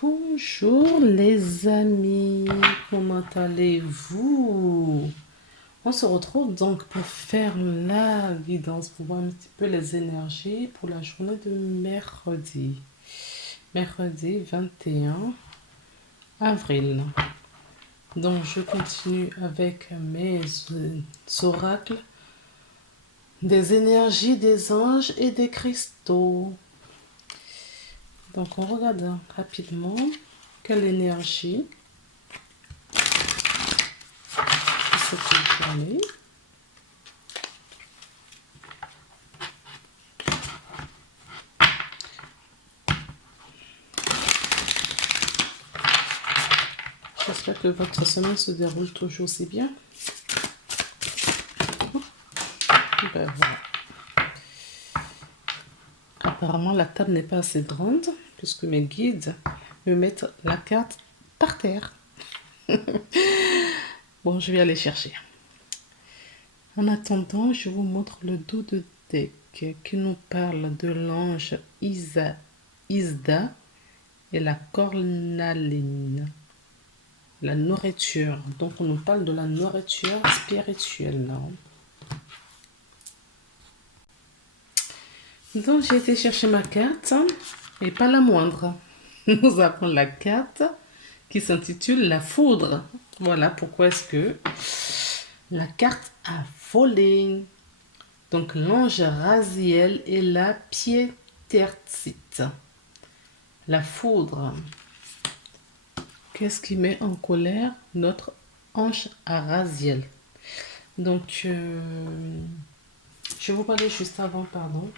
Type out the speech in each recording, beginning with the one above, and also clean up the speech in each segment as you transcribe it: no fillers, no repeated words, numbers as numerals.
Bonjour les amis, comment allez-vous? On se retrouve donc pour faire la guidance, pour voir un petit peu les énergies pour la journée de mercredi. Mercredi 21 avril. Donc je continue avec mes oracles des énergies des anges et des cristaux. Donc on regarde rapidement quelle énergie cette journée. J'espère que votre semaine se déroule toujours aussi bien. Ben voilà. Apparemment, la table n'est pas assez grande puisque mes guides me mettent la carte par terre. Bon, je vais aller chercher. En attendant, je vous montre le dos de deck qui nous parle de l'ange Isda et la cornaline. La nourriture. Donc, on nous parle de la nourriture spirituelle. Donc, j'ai été chercher ma carte, et pas la moindre. Nous avons la carte qui s'intitule La Foudre. Voilà pourquoi est-ce que la carte a volé. Donc, l'ange Raziel et la piétercite. La foudre. Qu'est-ce qui met en colère notre ange Raziel? Donc, je vous parlais juste avant, pardon,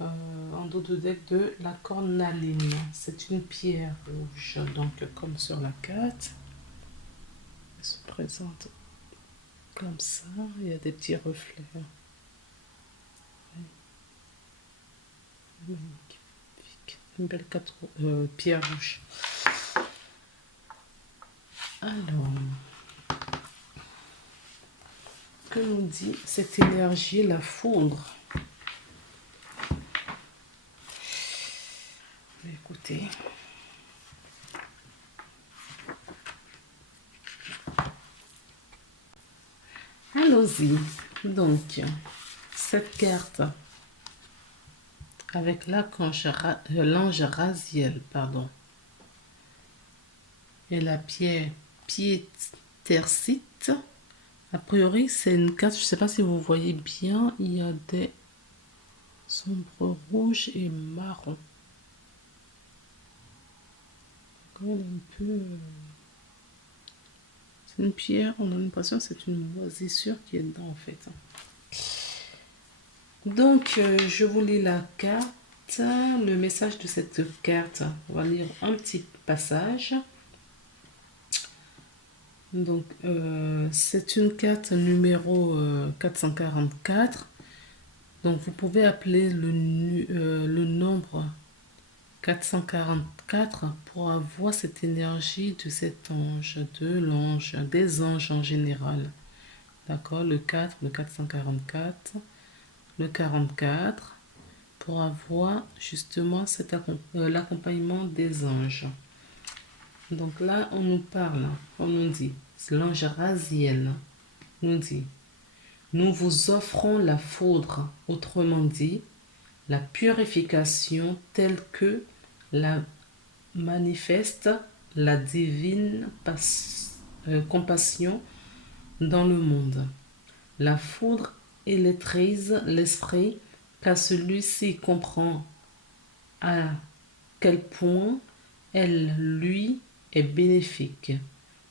en dos de deck de la cornaline. C'est une pierre rouge, donc comme sur la carte. Elle se présente comme ça. Il y a des petits reflets. Magnifique. Une belle pierre rouge. Alors, que nous dit cette énergie, la foudre? Écoutez. Allons-y. Donc, cette carte avec l'ange Raziel, pardon, et la pierre piétercite. A priori, c'est une carte, je ne sais pas si vous voyez bien, il y a des sombres rouges et marron. Elle est un peu... C'est une pierre, on a l'impression que c'est une moisissure qui est dedans en fait. Donc, je vous lis la carte, le message de cette carte. On va lire un petit passage. Donc, c'est une carte numéro 444. Donc, vous pouvez appeler le nombre 444 pour avoir cette énergie de cet ange, de l'ange, des anges en général. D'accord? Le 4, le 444, le 44, pour avoir justement l'accompagnement des anges. Donc là, on nous parle, on nous dit, l'ange Raziel nous dit, nous vous offrons la foudre, autrement dit, la purification telle que la manifeste la divine compassion dans le monde. La foudre électrise l'esprit car celui-ci comprend à quel point elle lui est bénéfique.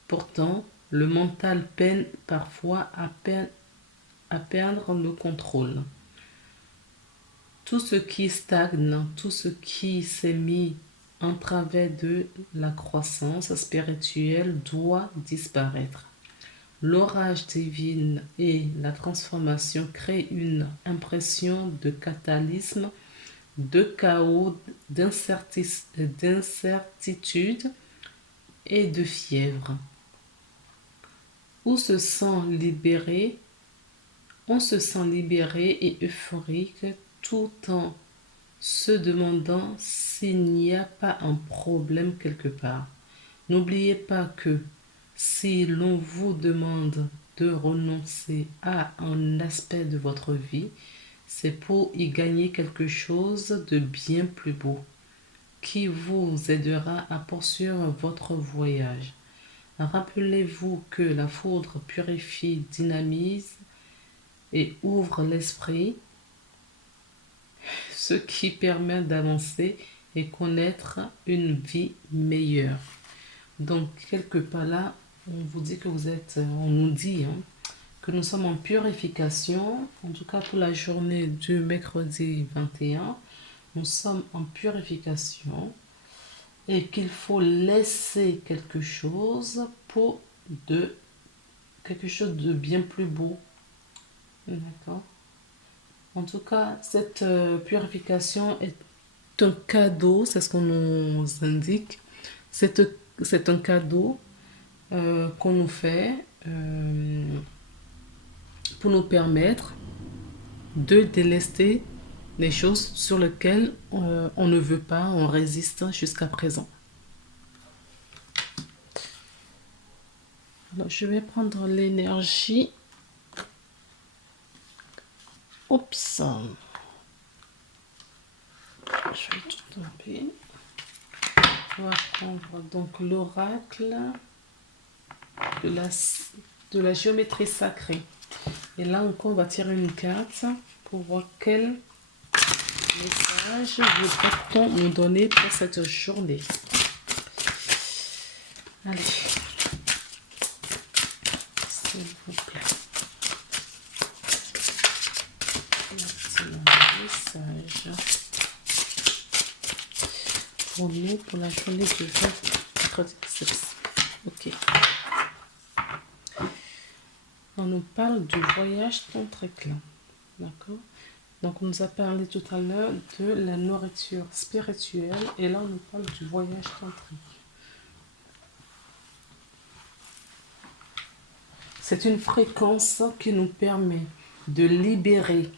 Pourtant, le mental peine parfois à perdre le contrôle. Tout ce qui stagne, tout ce qui s'est mis en travers de la croissance spirituelle doit disparaître. L'orage divin et la transformation créent une impression de catalysme, de chaos, d'incertitude et de fièvre. On se sent libéré et euphorique tout en se demandant s'il n'y a pas un problème quelque part. N'oubliez pas que si l'on vous demande de renoncer à un aspect de votre vie, c'est pour y gagner quelque chose de bien plus beau, qui vous aidera à poursuivre votre voyage. Rappelez-vous que la foudre purifie, dynamise et ouvre l'esprit, ce qui permet d'avancer et connaître une vie meilleure. Donc, quelque part là, on vous dit que vous êtes, on nous dit que nous sommes en purification, en tout cas pour la journée du mercredi 21, nous sommes en purification et qu'il faut laisser quelque chose de bien plus beau. D'accord? En tout cas, cette purification est un cadeau, c'est ce qu'on nous indique. C'est un cadeau qu'on nous fait pour nous permettre de délester les choses sur lesquelles on ne veut pas, on résiste jusqu'à présent. Alors, je vais prendre l'énergie. Oups. Je vais tout tomber. On va prendre donc l'oracle de la géométrie sacrée. Et là encore, on va tirer une carte pour voir quel message voudrait-on nous donner pour cette journée. Allez. S'il vous plaît. Merci mon message. Pour nous, pour la journée du 26. Ok. On nous parle du voyage tantrique là. D'accord? Donc on nous a parlé tout à l'heure de la nourriture spirituelle et là on nous parle du voyage tantrique. C'est une fréquence qui nous permet de libérer,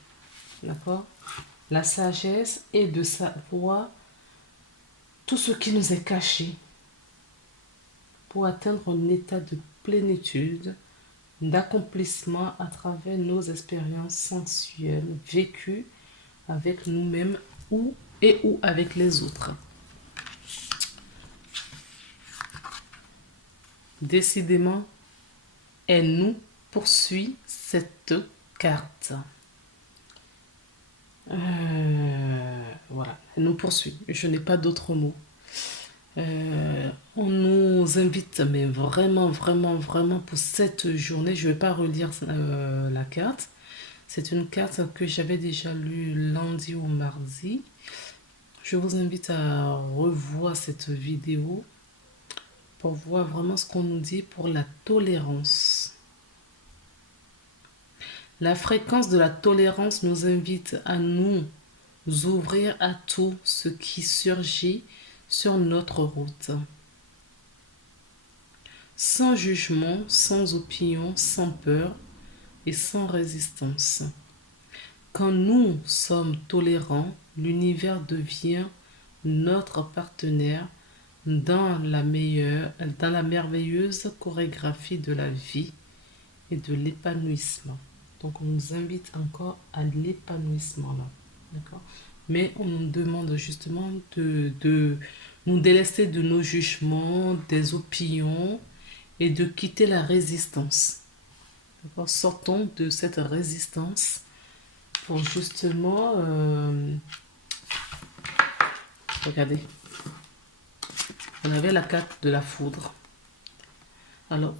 d'accord, la sagesse et de savoir tout ce qui nous est caché pour atteindre un état de plénitude, d'accomplissement à travers nos expériences sensuelles vécues avec nous-mêmes ou avec les autres. Décidément, elle nous poursuit cette carte. Voilà, elle nous poursuit. Je n'ai pas d'autres mots. On nous invite, mais vraiment, vraiment, vraiment pour cette journée. Je ne vais pas relire la carte. C'est une carte que j'avais déjà lue lundi ou mardi. Je vous invite à revoir cette vidéo pour voir vraiment ce qu'on nous dit pour la tolérance. La fréquence de la tolérance nous invite à nous ouvrir à tout ce qui surgit sur notre route. Sans jugement, sans opinion, sans peur et sans résistance. Quand nous sommes tolérants, l'univers devient notre partenaire dans la merveilleuse chorégraphie de la vie et de l'épanouissement. Donc on nous invite encore à l'épanouissement là. D'accord? Mais on nous demande justement de nous délester de nos jugements, des opinions et de quitter la résistance. D'accord? Sortons de cette résistance pour justement... regardez. On avait la carte de la foudre. Alors,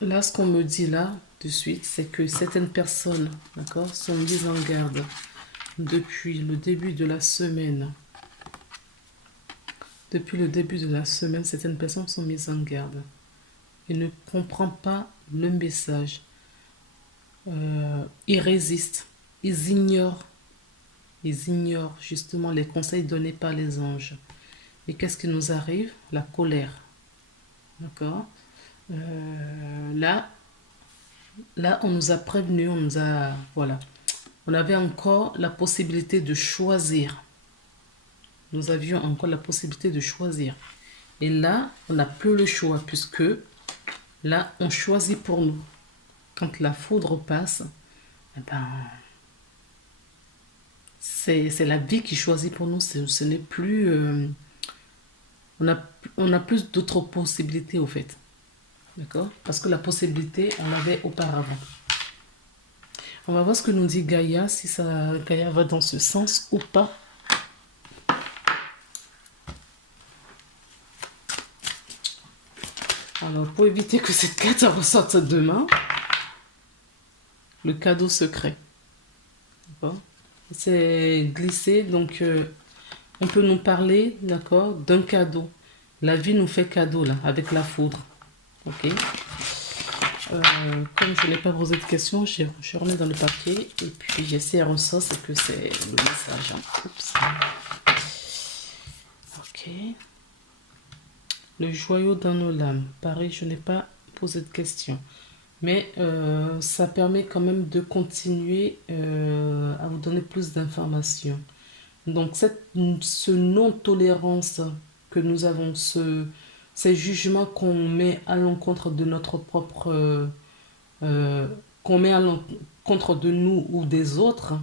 là, ce qu'on me dit là, de suite, c'est que certaines personnes, d'accord, sont mises en garde depuis le début de la semaine. Depuis le début de la semaine, certaines personnes sont mises en garde et ne comprennent pas le message. Ils résistent, ils ignorent justement les conseils donnés par les anges. Et qu'est-ce qui nous arrive? La colère. D'accord? Là, on nous a prévenus, voilà. On avait encore la possibilité de choisir. nous avions encore la possibilité de choisir. Et là, on n'a plus le choix puisque là, on choisit pour nous. Quand la foudre passe, eh ben, c'est la vie qui choisit pour nous. Ce n'est plus... on a plus d'autres possibilités au fait. D'accord? Parce que la possibilité, on l'avait auparavant. On va voir ce que nous dit Gaïa, si Gaïa va dans ce sens ou pas. Alors, pour éviter que cette carte ressorte demain, le cadeau secret. D'accord? C'est glissé, donc on peut nous parler, d'accord, d'un cadeau. La vie nous fait cadeau, là, avec la foudre. Ok? Comme je n'ai pas posé de questions, je remets dans le papier et puis j'essaie de ressortir ce que c'est le message. Oups. Ok. Le joyau dans nos lames. Pareil, je n'ai pas posé de questions. Mais ça permet quand même de continuer à vous donner plus d'informations. Donc, ce non-tolérance que nous avons, ces jugements qu'on met à l'encontre de notre propre... qu'on met à l'encontre de nous ou des autres,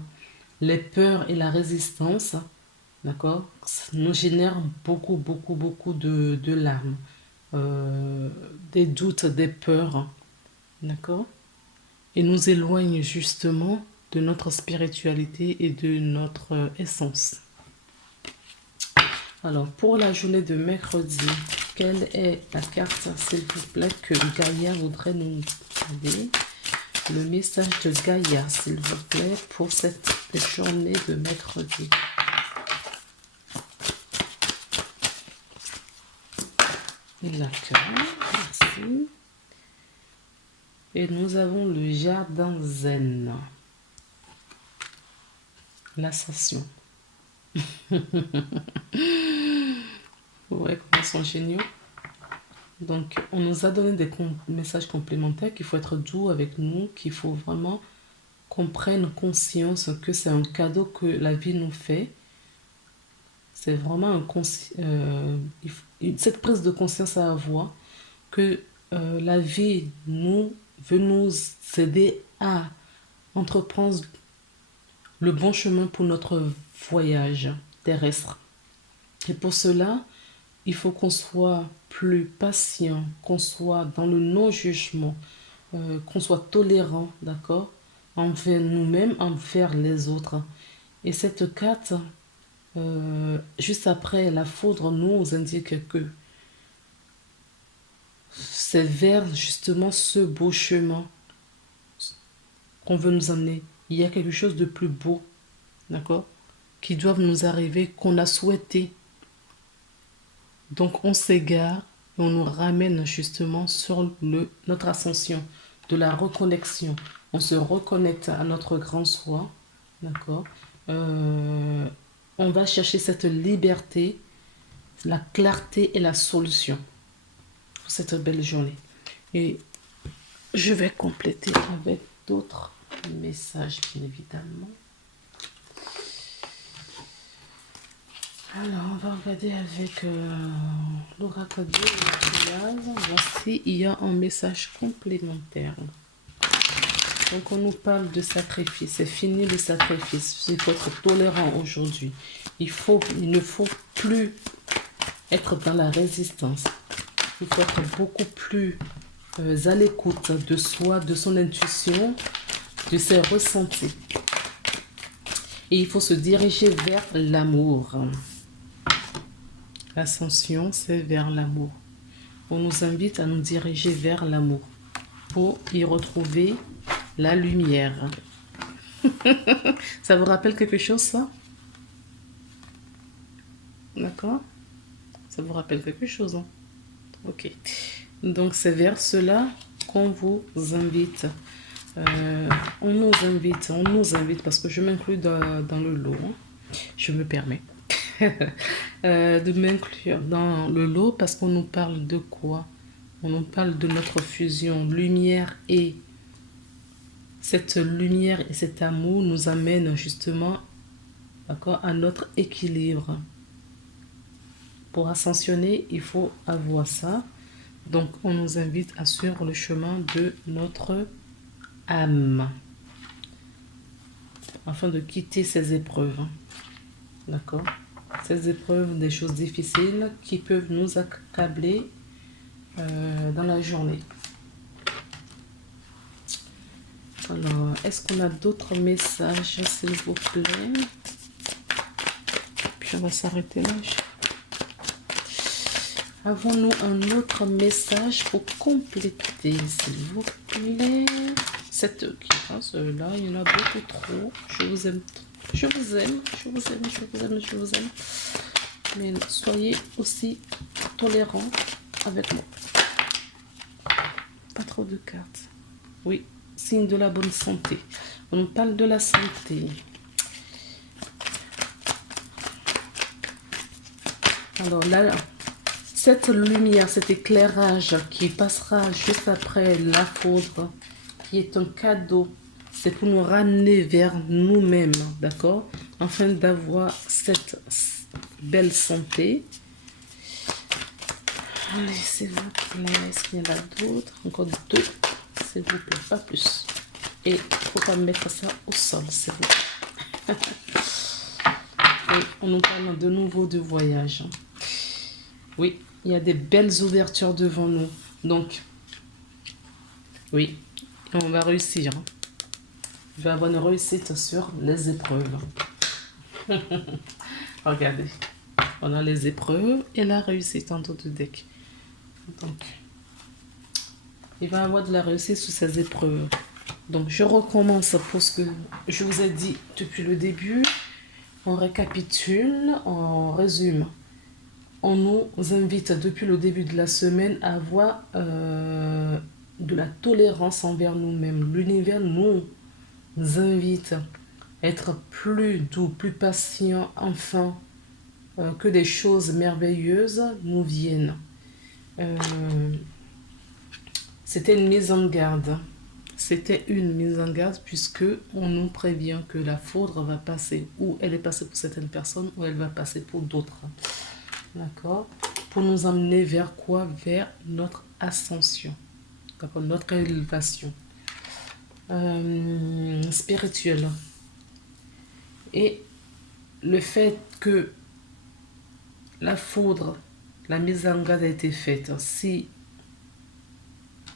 les peurs et la résistance, d'accord, nous génèrent beaucoup, beaucoup, beaucoup de larmes, des doutes, des peurs, d'accord, et nous éloignent justement de notre spiritualité et de notre essence. Alors, pour la journée de mercredi, quelle est la carte, s'il vous plaît, que Gaïa voudrait nous donner? Le message de Gaïa, s'il vous plaît, pour cette journée de mercredi. D'accord, merci. Et nous avons le jardin zen. L'ascension. Ouais, comment ils sont géniaux. Donc, on nous a donné des messages complémentaires qu'il faut être doux avec nous, qu'il faut vraiment qu'on prenne conscience que c'est un cadeau que la vie nous fait. C'est vraiment cette prise de conscience à avoir que la vie veut nous aider à entreprendre le bon chemin pour notre voyage terrestre. Et pour cela, il faut qu'on soit plus patient, qu'on soit dans le non-jugement, qu'on soit tolérant, d'accord, envers nous-mêmes, envers les autres. Et cette carte, juste après la foudre, nous indique que c'est vers justement ce beau chemin qu'on veut nous emmener. Il y a quelque chose de plus beau, d'accord, qui doit nous arriver, qu'on a souhaité. Donc on s'égare et on nous ramène justement sur notre ascension, de la reconnexion. On se reconnecte à notre grand soi, d'accord. On va chercher cette liberté, la clarté et la solution pour cette belle journée. Et je vais compléter avec d'autres messages, bien évidemment. Alors, on va regarder avec l'oracle de Montréal. Voici, il y a un message complémentaire. Donc, on nous parle de sacrifice. C'est fini le sacrifice. Il faut être tolérant aujourd'hui. Il ne faut plus être dans la résistance. Il faut être beaucoup plus à l'écoute de soi, de son intuition, de ses ressentis. Et il faut se diriger vers l'amour. L'ascension, c'est vers l'amour. On nous invite à nous diriger vers l'amour pour y retrouver la lumière. Ça vous rappelle quelque chose, ça? D'accord? Ça vous rappelle quelque chose, hein? Ok. Donc, c'est vers cela qu'on vous invite. On nous invite, parce que je m'inclus dans le lot. Hein. Je me permets. De m'inclure dans le lot parce qu'on nous parle de quoi? On nous parle de notre fusion, lumière, et cette lumière et cet amour nous amènent justement, d'accord, à notre équilibre. Pour ascensionner, il faut avoir ça. Donc, on nous invite à suivre le chemin de notre âme, afin de quitter ces épreuves. D'accord? Ces épreuves, des choses difficiles qui peuvent nous accabler dans la journée. Alors, est-ce qu'on a d'autres messages, s'il vous plaît? Puis on va s'arrêter là. Avons-nous un autre message pour compléter, s'il vous plaît? C'est eux qui passent. Là, il y en a beaucoup trop. Je vous aime. Je vous aime. Je vous aime. Je vous aime. Je vous aime. Mais soyez aussi tolérants avec moi. Pas trop de cartes. Oui, signe de la bonne santé. On nous parle de la santé. Alors là, cette lumière, cet éclairage qui passera juste après la foudre, qui est un cadeau, c'est pour nous ramener vers nous-mêmes, d'accord? Afin d'avoir cette belle santé. Allez, s'il vous plaît, est-ce qu'il y en a d'autres? Encore deux, s'il vous plaît, pas plus. Et il ne faut pas mettre ça au sol, s'il vous plaît. Et on nous parle de nouveau de voyage. Oui, il y a des belles ouvertures devant nous. Donc, oui, on va réussir. Je vais avoir une réussite sur les épreuves. Regardez, on a les épreuves et la réussite en tout deck. Donc, il va y avoir de la réussite sur ces épreuves. Donc, je recommence pour ce que je vous ai dit depuis le début. On récapitule, on résume. On nous invite depuis le début de la semaine à avoir de la tolérance envers nous-mêmes. L'univers nous invite à être plus doux, plus patient, enfin, que des choses merveilleuses nous viennent. C'était une mise en garde. C'était une mise en garde puisque on nous prévient que la foudre va passer, ou elle est passée pour certaines personnes, ou elle va passer pour d'autres. D'accord? Pour nous emmener vers quoi? Vers notre ascension. D'accord? Notre élévation spirituelle. Et le fait que la foudre, la mise en garde a été faite, si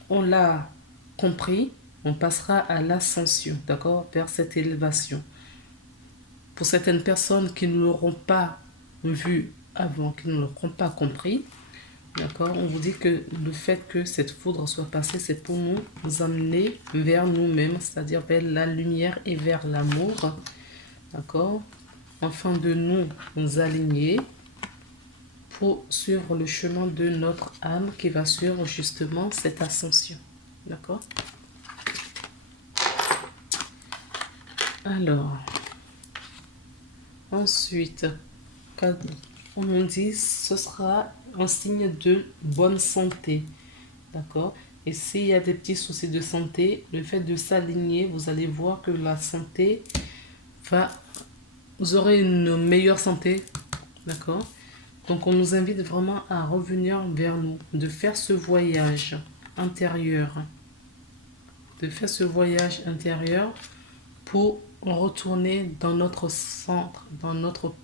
on l'a compris, on passera à l'ascension, d'accord, vers cette élévation. Pour certaines personnes qui ne l'auront pas vu avant, qui ne l'auront pas compris, d'accord, on vous dit que le fait que cette foudre soit passée, c'est pour nous amener vers nous-mêmes, c'est-à-dire vers la lumière et vers l'amour, d'accord, afin de nous aligner pour suivre le chemin de notre âme qui va suivre justement cette ascension. D'accord? Alors, ensuite, quand on nous dit ce sera un signe de bonne santé. D'accord? Et s'il y a des petits soucis de santé, le fait de s'aligner, vous allez voir que la santé va... Vous aurez une meilleure santé. D'accord? Donc, on nous invite vraiment à revenir vers nous, de faire ce voyage intérieur. De faire ce voyage intérieur pour retourner dans notre centre, dans notre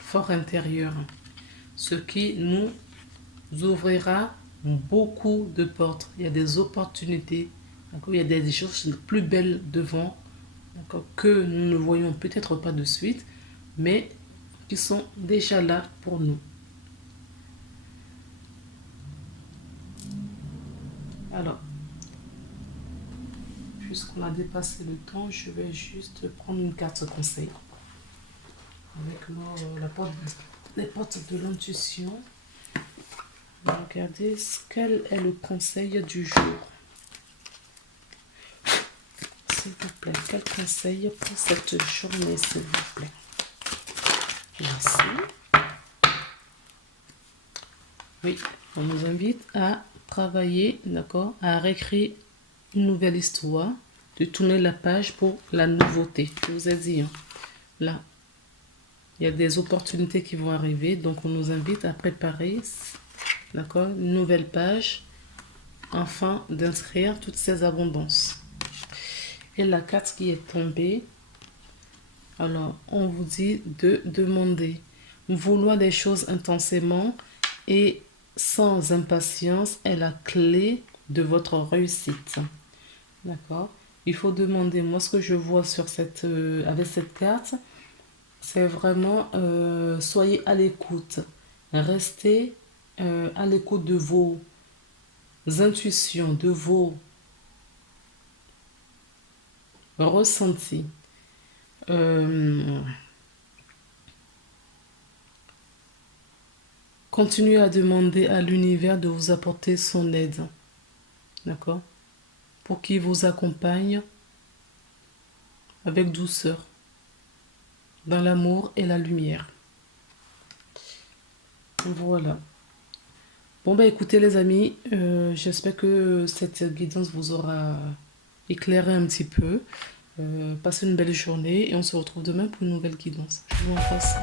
fort intérieur. Ce qui nous ouvrira beaucoup de portes. Il y a des opportunités. Il y a des choses plus belles devant que nous ne voyons peut-être pas de suite, mais qui sont déjà là pour nous. Alors, puisqu'on a dépassé le temps, je vais juste prendre une carte conseil avec les portes de l'intuition. Regardez quel est le conseil du jour. S'il vous plaît, quel conseil pour cette journée, s'il vous plaît? Merci. Oui, on nous invite à travailler, d'accord, à réécrire une nouvelle histoire, de tourner la page pour la nouveauté. Je vous ai dit, hein, là, Il y a des opportunités qui vont arriver, donc on nous invite à préparer, d'accord, une nouvelle page afin d'inscrire toutes ces abondances. Et la carte qui est tombée, alors on vous dit de demander, vouloir des choses intensément et sans impatience est la clé de votre réussite. D'accord? Il faut demander, moi ce que je vois sur avec cette carte, c'est vraiment soyez à l'écoute. Restez à l'écoute de vos intuitions, de vos ressentis. Continuez à demander à l'univers de vous apporter son aide. D'accord? Pour qu'il vous accompagne avec douceur dans l'amour et la lumière. Voilà. Bon, bah écoutez les amis, j'espère que cette guidance vous aura éclairé un petit peu. Passez une belle journée et on se retrouve demain pour une nouvelle guidance. Je vous en passe.